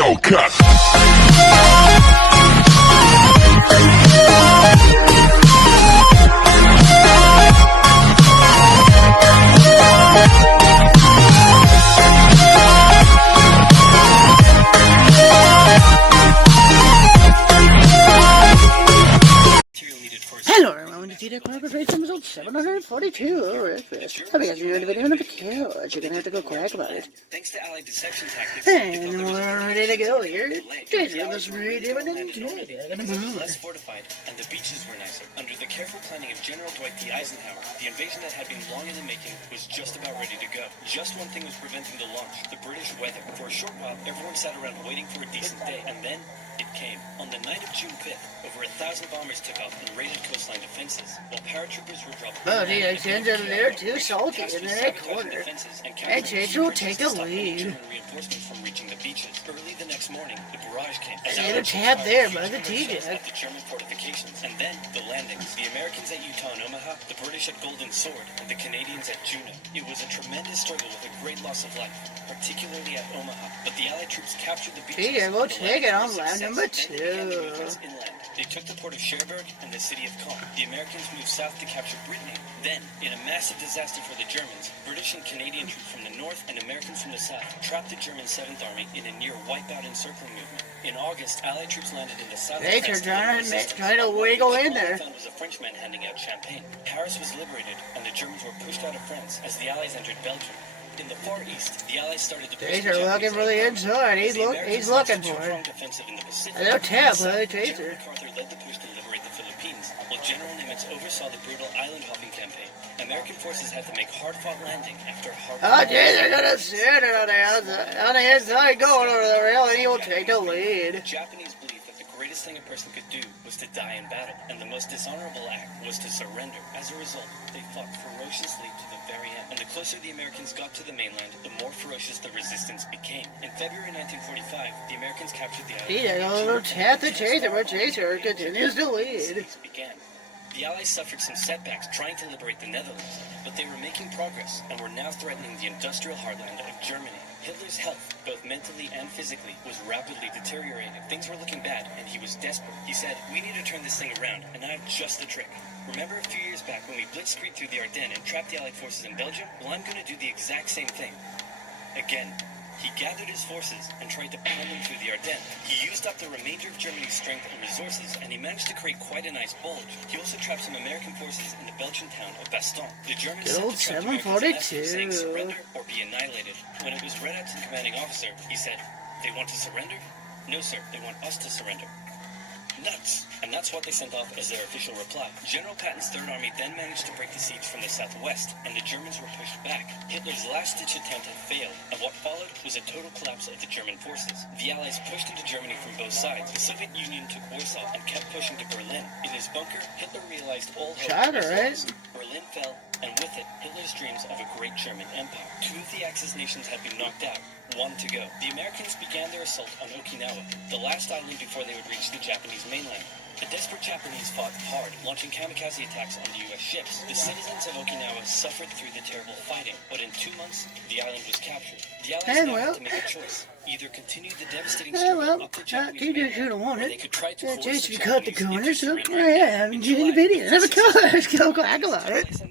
Hellcat. Hello everyone, it's Tjax-Quackers episode 742 of Wreckfest. I guess you're in the video on the couch. You're gonna have to go quack about it. Thanks to Allied deception tactics, And we're ready to go here. Let's read it less fortified, and the beaches were nicer. Under the careful planning of General Dwight D. Eisenhower, the invasion that had been long in the making was just about ready to go. Just one thing was preventing the launch: the British weather. For a short while, everyone sat around waiting for a decent day, and then it came. On the night of June 5th, over 1,000 bombers took off and raided coastline defenses, while paratroopers were dropped. Oh, the accents are there too salty in that corner. And Tjax will take the lead. Reinforcements from reaching the beaches. Early the next morning, the barrage came. See the tab there by the Tjax. At the German fortifications, and then the landings. The Americans at Utah and Omaha, the British at Golden Sword, and the Canadians at Juneau. It was a tremendous struggle with a great loss of life, particularly at Omaha. But the Allied troops captured the beaches. Tjax will take it on lap number 2. Inland. They took the port of Cherbourg and the city of Caen. The Americans moved south to capture Brittany. Then, in a massive disaster for the Germans, British and Canadian troops from the north and Americans from the south trapped the German 7th Army in a near wipeout encircling movement. In August, Allied troops landed in the south. Tjax are trying to wiggle in there. All was a Frenchman handing out champagne. Paris was liberated, and the Germans were pushed out of France as the Allies entered Belgium. In the Far East, the Allies started to push Tjax are looking for the inside. He's looking for it. Hello, tab, hello, Tjax. MacArthur led the push to liberate the Philippines, while General Nimitz oversaw the brutal island hopping campaign. American forces had to make hard-fought landing after hard. Oh, Tjax, they're gonna sit it on the inside, going over the rail, and he will take the lead. The Japanese believed that the greatest thing a person could do was to die in battle, and the most dishonorable act was to surrender. As a result, they fought ferociously to the very end, and the closer the Americans got to the mainland, the more ferocious the resistance became. In February 1945, the Americans captured the island. He's a little tap the Chaser, but Chaser continues to lead. Began. The Allies suffered some setbacks trying to liberate the Netherlands, but they were making progress and were now threatening the industrial heartland of Germany. Hitler's health, both mentally and physically, was rapidly deteriorating. Things were looking bad, and he was desperate. He said, "We need to turn this thing around, and I have just the trick. Remember a few years back when we blitzkrieged through the Ardennes and trapped the Allied forces in Belgium? Well, I'm going to do the exact same thing. Again." He gathered his forces and tried to pound them through the Ardennes. He used up the remainder of Germany's strength and resources, and he managed to create quite a nice bulge. He also trapped some American forces in the Belgian town of Bastogne. The Germans Good old sent the trap the Americans saying 742. surrender or be annihilated. When it was read out to the commanding officer, he said, "They want to surrender? No, sir, they want us to surrender." Nuts! And that's what they sent off as their official reply. General Patton's Third Army then managed to break the siege from the southwest, and the Germans were pushed back. Hitler's last-ditch attempt had failed, and what followed was a total collapse of the German forces. The Allies pushed into Germany from both sides. The Soviet Union took Warsaw and kept pushing to Berlin. In his bunker, Hitler realized all hope was lost. Berlin fell, and with it, Hitler's dreams of a great German empire. Two of the Axis nations had been knocked out. One to go. The Americans began their assault on Okinawa, the last island before they would reach the Japanese mainland. The desperate Japanese fought hard, launching kamikaze attacks on the U.S. ships. The citizens of Okinawa suffered through the terrible fighting, but in 2 months, the island was captured. The Allies now had to make a choice. Either continue the devastating struggle up the Japanese mainland, or they could try to force Just the cut the Japanese corner, to so surrender. yeah, I'm enjoying the video. Have a color, go quack about it.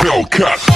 Hellcat.